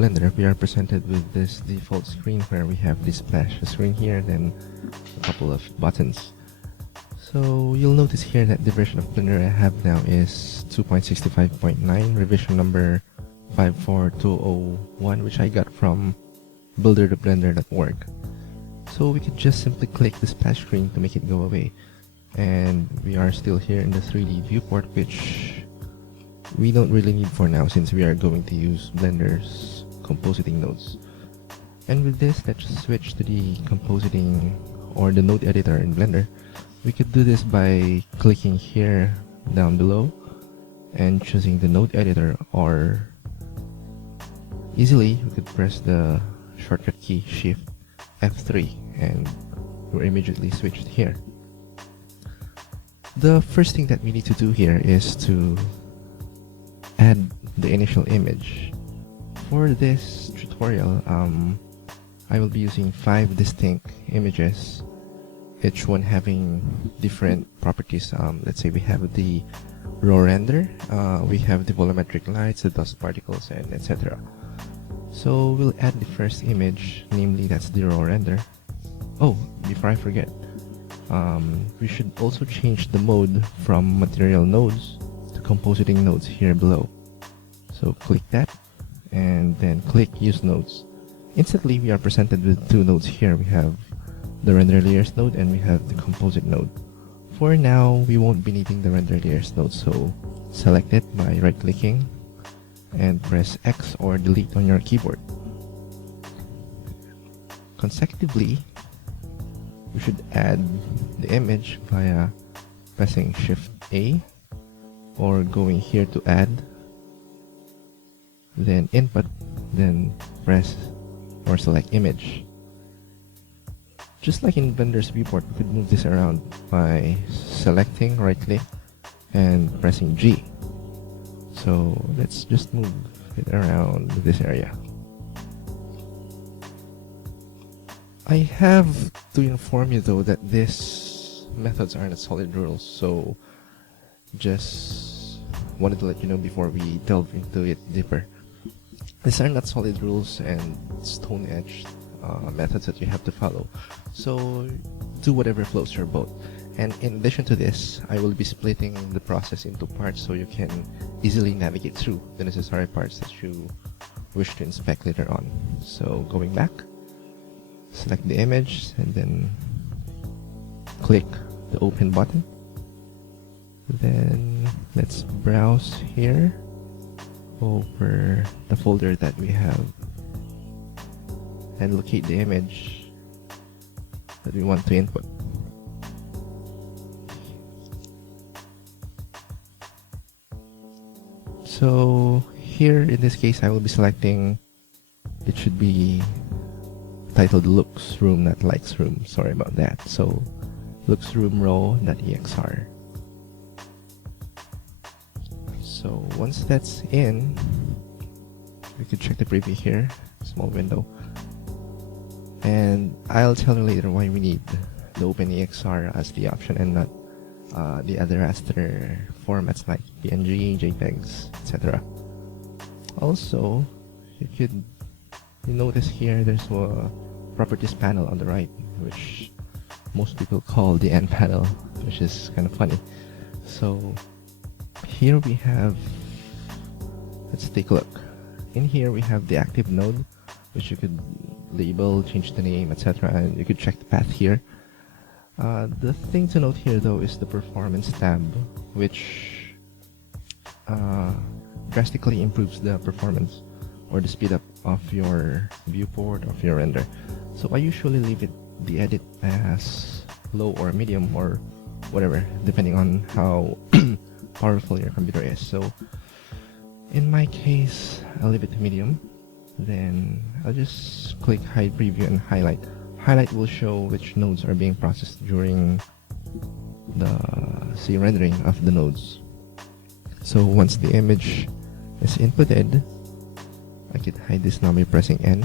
Blender, we are presented with this default screen where we have this splash screen here, then a couple of buttons. So you'll notice here that the version of Blender I have now is 2.65.9, revision number 54201, which I got from builder.blender.org. So we could just simply click the splash screen to make it go away. And we are still here in the 3D viewport, which we don't really need for now since we are going to use Blender's compositing nodes. And with this, let's switch to the compositing or the node editor in Blender. We could do this by clicking here down below and choosing the node editor, or easily we could press the shortcut key Shift F3 and we're immediately switched here. The first thing that we need to do here is to add the initial image. For this tutorial, I will be using 5 distinct images, each one having different properties. Let's say we have the raw render, we have the volumetric lights, the dust particles, and etc. So we'll add the first image, namely that's the raw render. Oh, before I forget, we should also change the mode from material nodes to compositing nodes here below. So click that and then click use nodes. Instantly we are presented with 2 nodes here. We have the render layers node and we have the composite node. For now we won't be needing the render layers node, so select it by right clicking and press X or delete on your keyboard. Consecutively, we should add the image via pressing Shift A or going here to add, then input, then press or select image. Just like in Blender's viewport, we could move this around by selecting right click and pressing G. So let's just move it around this area. I have to inform you though that these methods are not solid rules, so just wanted to let you know before we delve into it deeper. These are not solid rules and stone-edged methods that you have to follow, so do whatever floats your boat. And in addition to this, I will be splitting the process into parts so you can easily navigate through the necessary parts that you wish to inspect later on. So going back, select the image and then click the open button. Then let's browse here over the folder that we have and locate the image that we want to input. So here in this case I will be selecting, it should be titled looks room, not likes room, sorry about that. So looks room raw.exr. So once that's in, we could check the preview here, small window, and I'll tell you later why we need the OpenEXR as the option and not the other raster formats like PNG, JPEGs, etc. Also, you notice here there's a properties panel on the right, which most people call the N panel, which is kind of funny. So here we have, let's take a look. In here we have the active node, which you could label, change the name, etc. and you could check the path here. The thing to note here though is the performance tab, which drastically improves the performance or the speed up of your viewport, of your render. So I usually leave the edit as low or medium or whatever, depending on how powerful your computer is. So in my case, I'll leave it to medium. Then I'll just click hide preview and highlight. Highlight will show which nodes are being processed during the rendering of the nodes. So once the image is inputted, I could hide this now by pressing N.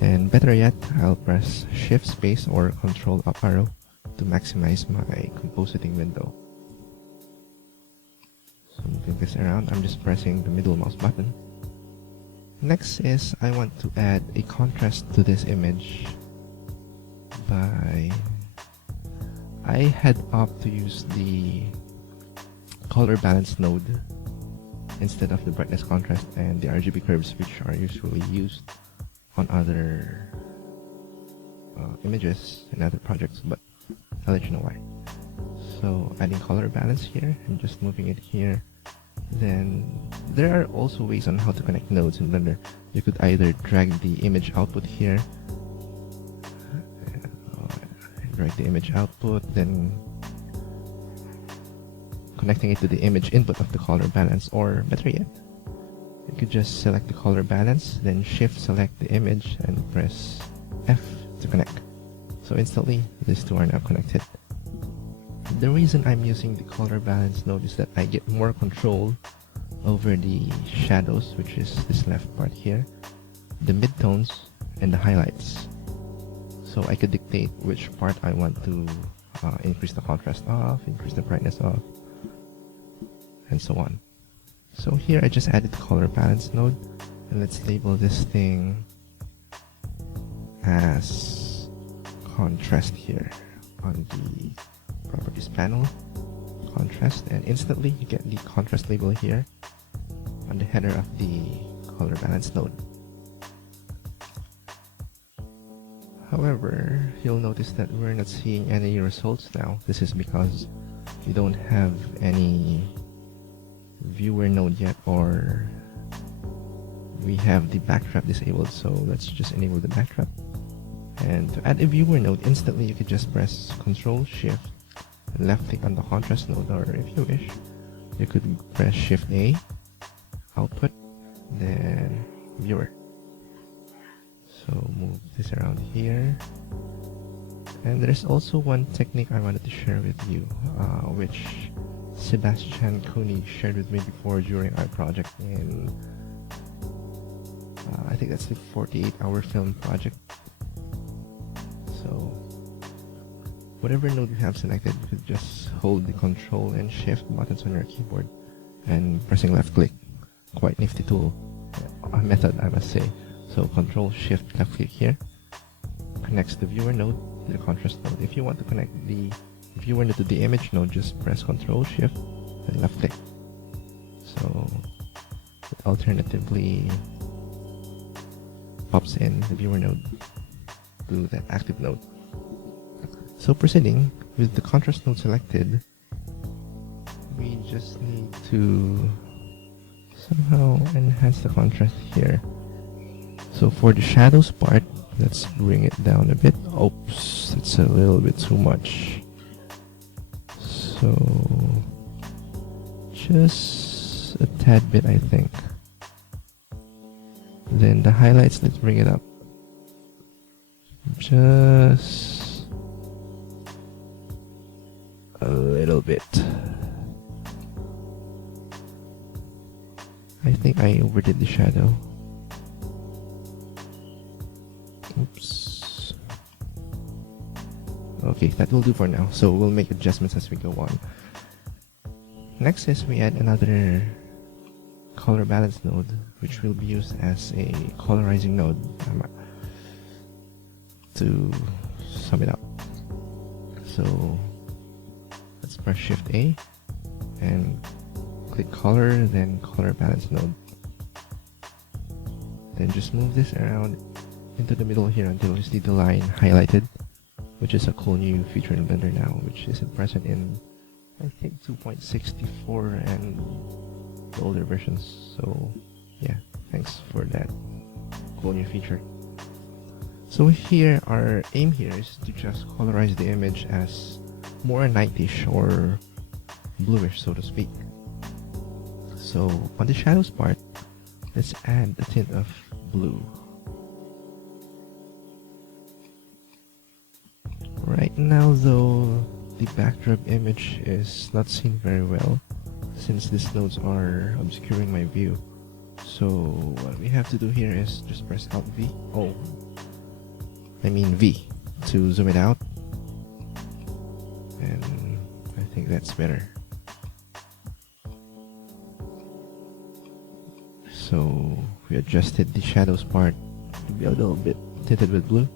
And better yet, I'll press Shift Space or Control Up Arrow to maximize my compositing window. So moving this around, I'm just pressing the middle mouse button Next is I want to add a contrast to this image by I had opted to use the color balance node instead of the brightness contrast and the RGB curves, which are usually used on other images and other projects, but I'll let you know why. So adding color balance here and just moving it here. Then there are also ways on how to connect nodes in Blender. You could either drag the image output here, drag the image output, then connecting it to the image input of the color balance, or better yet, you could just select the color balance, then shift select the image and press F to connect. So instantly these two are now connected. The reason I'm using the color balance node is that I get more control over the shadows, which is this left part here, the midtones, and the highlights. So I could dictate which part I want to increase the contrast of, increase the brightness of, and so on. So here I just added the color balance node, and let's label this thing as contrast here on the properties panel, contrast, and instantly you get the contrast label here on the header of the color balance node. However, you'll notice that we're not seeing any results now. This is because we don't have any viewer node yet, or we have the backtrap disabled. So let's just enable the backtrap. And to add a viewer node, instantly you could just press Ctrl Shift and left click on the contrast node, or if you wish, you could press Shift A, output, then viewer. So move this around here. And there's also one technique I wanted to share with you, which Sebastian Cooney shared with me before during our project in, I think that's the 48-hour film project. So whatever node you have selected, you could just hold the Control and Shift buttons on your keyboard and pressing left click. Quite nifty tool, a method I must say. So Control Shift left click here connects the viewer node to the contrast node. If you want to connect the viewer node to the image node, just press Control Shift and left click. So it alternatively pops in the viewer node to that active node. So proceeding with the contrast node selected, we just need to somehow enhance the contrast here. So for the shadows part, let's bring it down a bit. Oops, it's a little bit too much. So just a tad bit, I think. Then the highlights, let's bring it up just a little bit. I think I overdid the shadow. Oops. Okay, that will do for now. So we'll make adjustments as we go on. Next is we add another color balance node, which will be used as a colorizing node to sum it up. So let's press Shift A and click color, then color balance node. Then just move this around into the middle here until you see the line highlighted, which is a cool new feature in Blender now, which isn't present in, I think, 2.64 and the older versions. So yeah, thanks for that cool new feature. So here, our aim here is to just colorize the image as more nightish or bluish, so to speak. So on the shadows part, let's add a tint of blue. Right now though, the backdrop image is not seen very well since these nodes are obscuring my view. So what we have to do here is just press Alt V. V to zoom it out. And I think that's better. So we adjusted the shadows part to be a little bit tinted with blue.